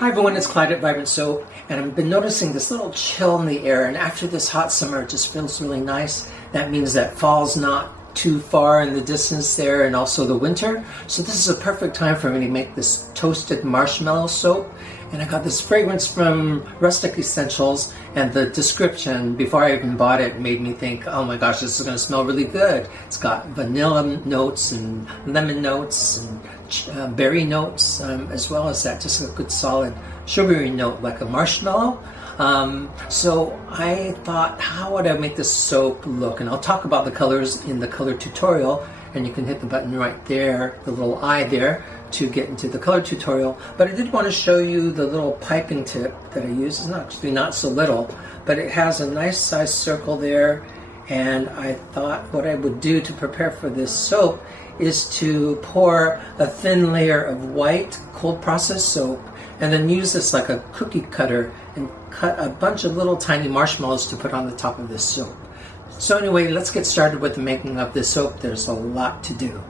Hi everyone, it's Clyde at Vibrant Soap, and I've been noticing this little chill in the air, and after this hot summer it just feels really nice. That means that fall's not too far in the distance there, and also the winter. So this is a perfect time for me to make this toasted marshmallow soap. And I got this fragrance from Rustic Essentials, and the description before I even bought it made me think, oh my gosh, this is going to smell really good. It's got vanilla notes and lemon notes and berry notes, as well as that just a good solid sugary note like a marshmallow. So I thought, how would I make this soap look? And I'll talk about the colors in the color tutorial, and you can hit the button right there, the little eye there, to get into the color tutorial. But I did want to show you the little piping tip that I use. It's actually not so little, but it has a nice size circle there. And I thought what I would do to prepare for this soap is to pour a thin layer of white cold processed soap, and then use this like a cookie cutter and cut a bunch of little tiny marshmallows to put on the top of this soap. So anyway, let's get started with the making of this soap. There's a lot to do.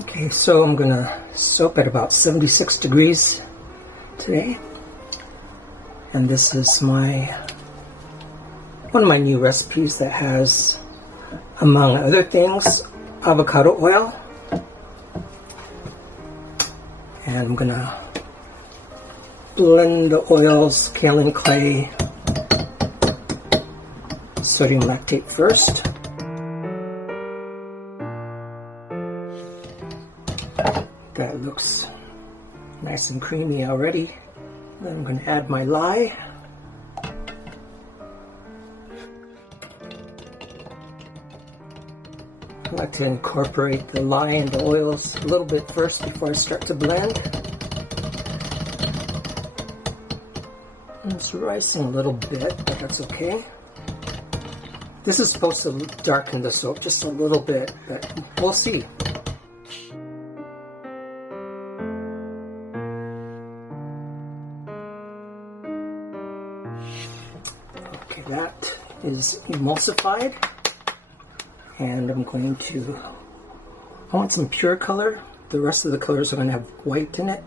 Okay, so I'm gonna soap at about 76 degrees today. And this is one of my new recipes that has, among other things, avocado oil. And I'm gonna blend the oils, kaolin clay, sodium lactate first. That looks nice and creamy already. Then I'm going to add my lye. I like to incorporate the lye and the oils a little bit first before I start to blend. It's rising a little bit, but that's okay. This is supposed to darken the soap just a little bit, but we'll see. Okay, that is emulsified, and I'm going to, I want some pure color. The rest of the colors are going to have white in it.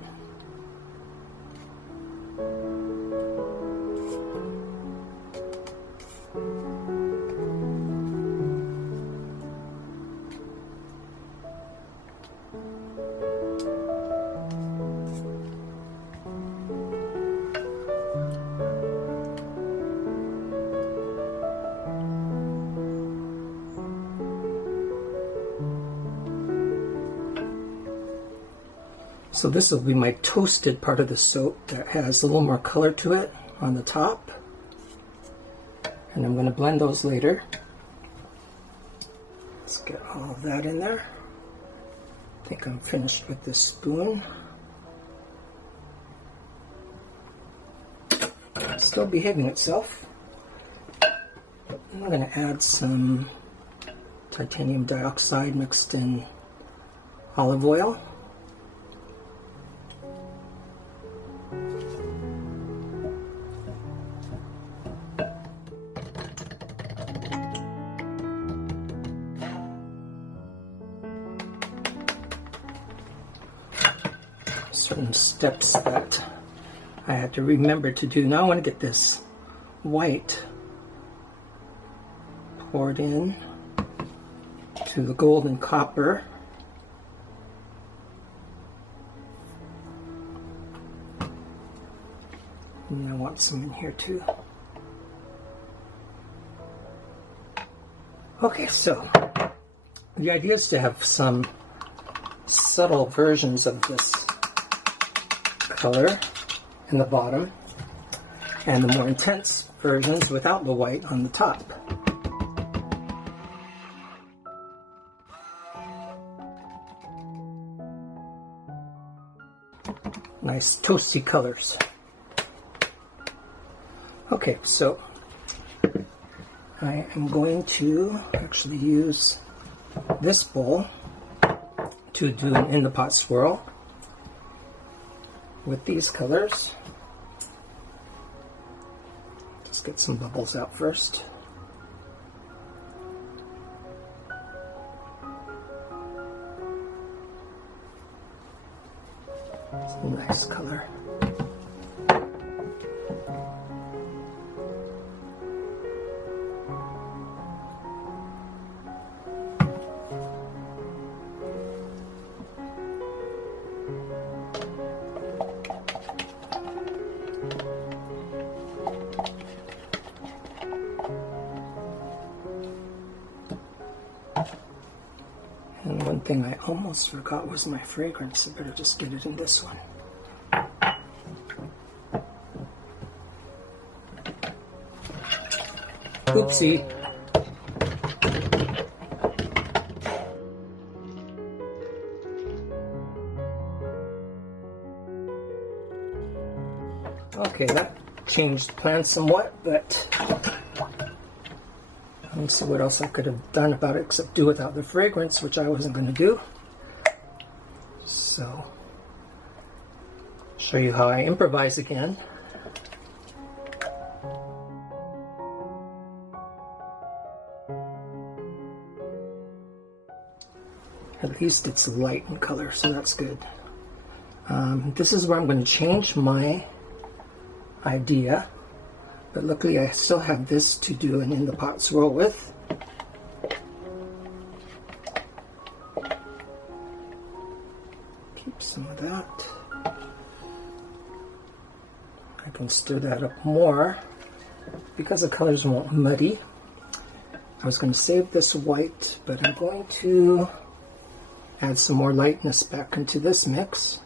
So this will be my toasted part of the soap that has a little more color to it on the top. And I'm going to blend those later. Let's get all of that in there. I think I'm finished with this spoon. Still behaving itself. I'm going to add some titanium dioxide mixed in olive oil. Certain steps that I had to remember to do. Now I want to get this white poured in to the gold and copper. And I want some in here too. Okay, so the idea is to have some subtle versions of this color in the bottom, and the more intense versions without the white on the top. Nice toasty colors. Okay, so I am going to actually use this bowl to do an in the pot swirl with these colors. Just get some bubbles out first. It's a nice color. One thing I almost forgot was my fragrance. I better just get it in this one. Oopsie. Okay, that changed plans somewhat, but let me see what else I could have done about it except do without the fragrance, which I wasn't going to do. So, show you how I improvise again. At least it's light in color, so that's good. This is where I'm going to change my idea, but luckily I still have this to do an in the pot swirl with. Keep some of that. I can stir that up more because the colors won't muddy. I was going to save this white, but I'm going to add some more lightness back into this mix.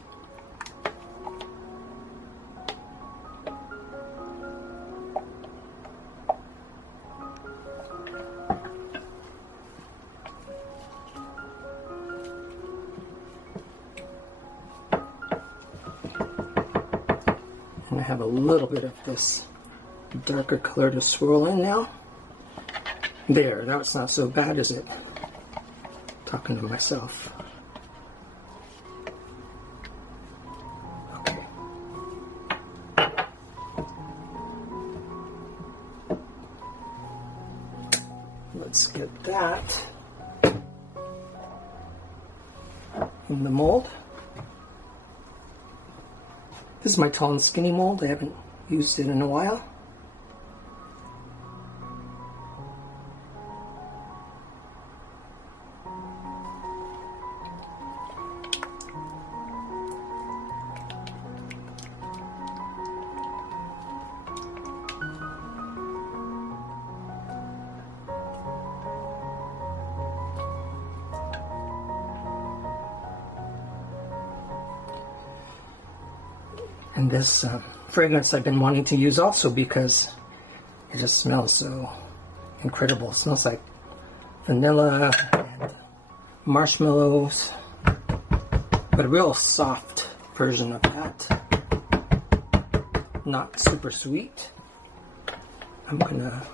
And I have a little bit of this darker color to swirl in now. There, now it's not so bad, is it? Talking to myself. Okay. Let's get that in the mold. This is my tall and skinny mold. I haven't used it in a while. And this fragrance I've been wanting to use also because it just smells so incredible. It smells like vanilla and marshmallows, but a real soft version of that. Not super sweet. I'm gonna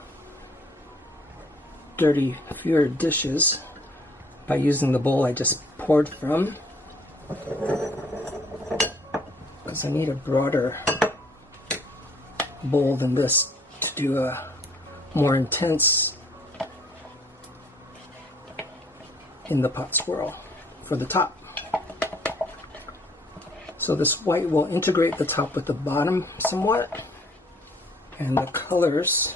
dirty fewer dishes by using the bowl I just poured from, because I need a broader bowl than this to do a more intense in the pot swirl for the top. So this white will integrate the top with the bottom somewhat, and the colors,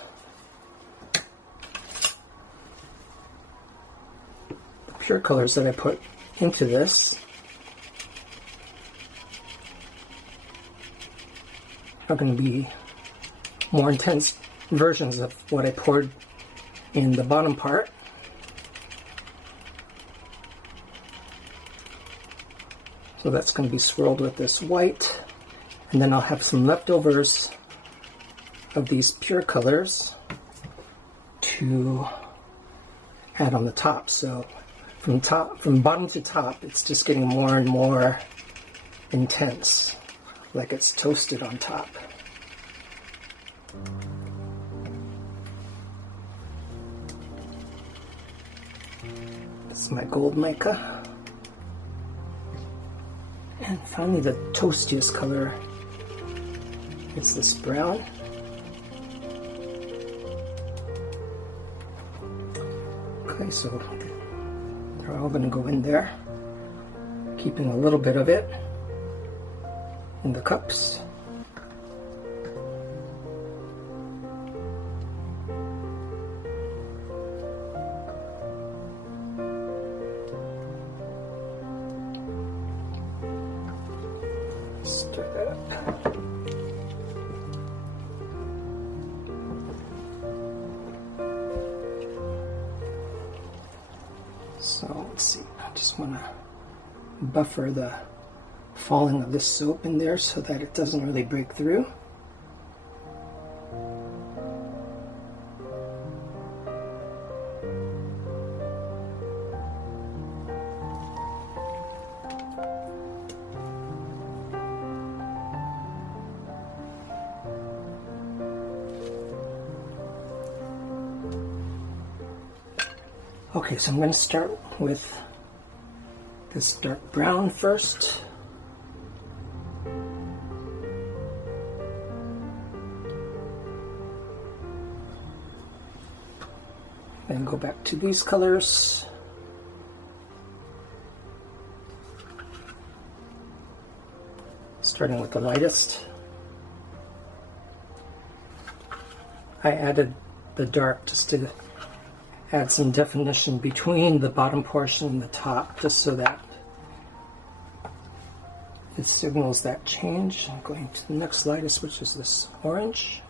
the pure colors that I put into this are going to be more intense versions of what I poured in the bottom part. So that's going to be swirled with this white, and then I'll have some leftovers of these pure colors to add on the top. So from bottom to top, it's just getting more and more intense, like it's toasted on top. This is my gold mica. And finally, the toastiest color is this brown. Okay, so they're all going to go in there, keeping a little bit of it in the cups. Stir that up. So let's see. I just want to buffer the falling of this soap in there so that it doesn't really break through. Okay, so I'm going to start with this dark brown first. Then go back to these colors. Starting with the lightest. I added the dark just to add some definition between the bottom portion and the top, just so that it signals that change. I'm going to the next lightest, which is this orange.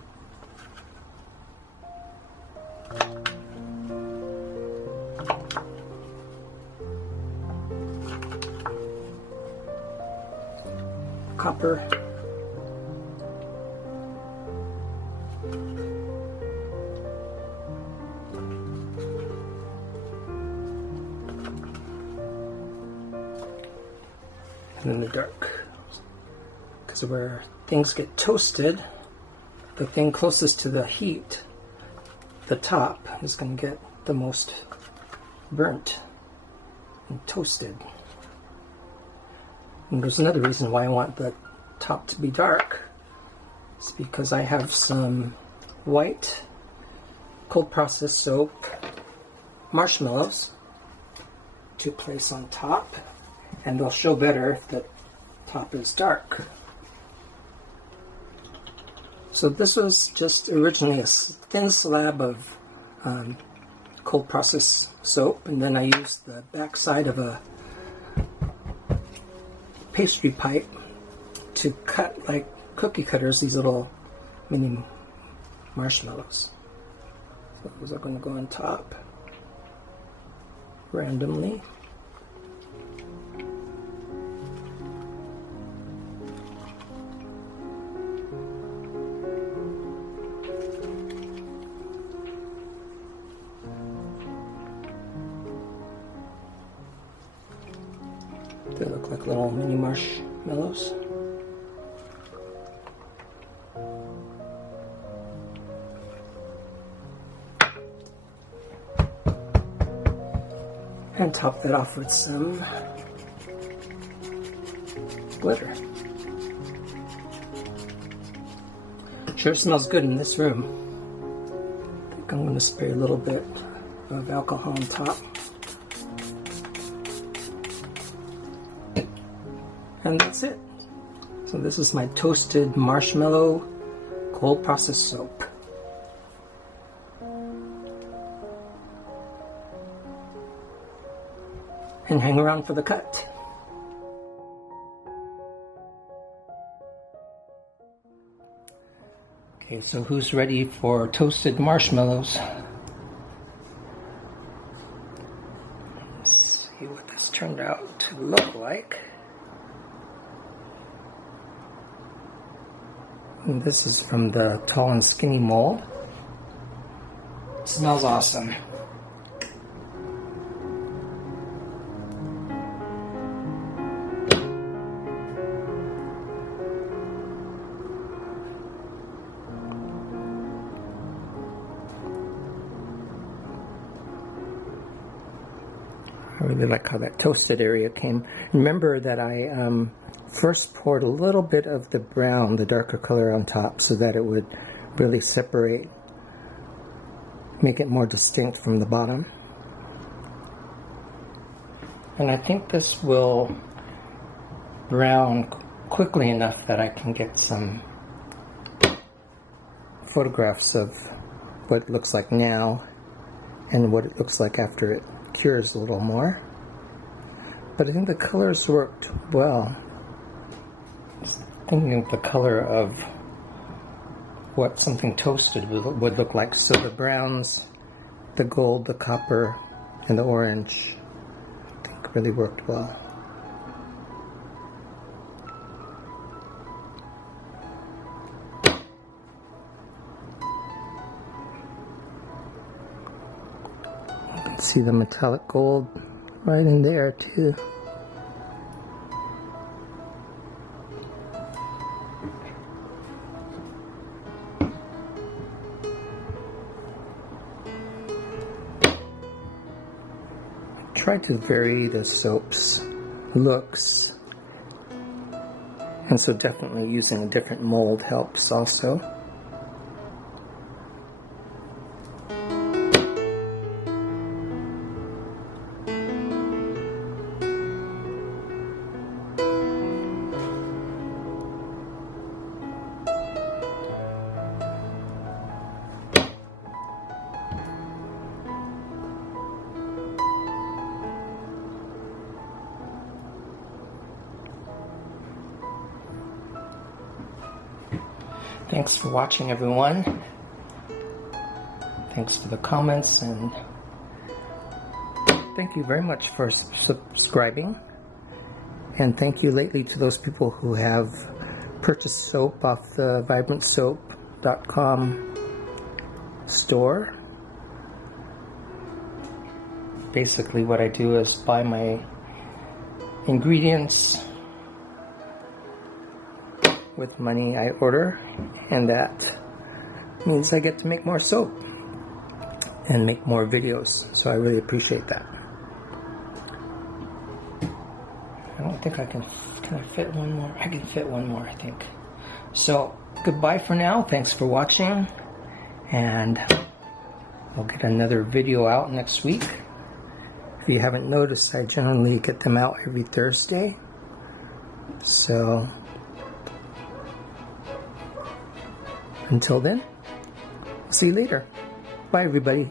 Copper. And then the dark. Because where things get toasted, the thing closest to the heat, the top, is going to get the most burnt and toasted. And there's another reason why I want the top to be dark. It's because I have some white cold process soap marshmallows to place on top, and they'll show better if the top is dark. So this was just originally a thin slab of cold process soap, and then I used the back side of a pastry pipe to cut, like cookie cutters, these little mini marshmallows. So those are going to go on top randomly. They look like little mini marshmallows. And top that off with some glitter. Sure smells good in this room. I think I'm going to spray a little bit of alcohol on top. And that's it. So this is my toasted marshmallow cold process soap. And hang around for the cut. Okay, so who's ready for toasted marshmallows? Let's see what this turned out to look like. And this is from the tall and skinny mold. It smells awesome. I really like how that toasted area came. Remember that I first poured a little bit of the brown, the darker color, on top so that it would really separate, make it more distinct from the bottom. And I think this will brown quickly enough that I can get some photographs of what it looks like now and what it looks like after it cures a little more. But I think the colors worked well. Thinking of the color of what something toasted would look like. So the browns, the gold, the copper, and the orange, I think really worked well. You can see the metallic gold right in there too. Try to vary the soap's looks, and so definitely using a different mold helps also. Thanks for watching, everyone. Thanks for the comments, and thank you very much for subscribing. And thank you lately to those people who have purchased soap off the vibrantsoap.com store. Basically what I do is buy my ingredients with money I order, and that means I get to make more soap and make more videos, so I really appreciate that. I don't think I can I fit one more? I can fit one more, I think. So goodbye for now. Thanks for watching, and I'll get another video out next week. If you haven't noticed, I generally get them out every Thursday, so until then, see you later. Bye, everybody.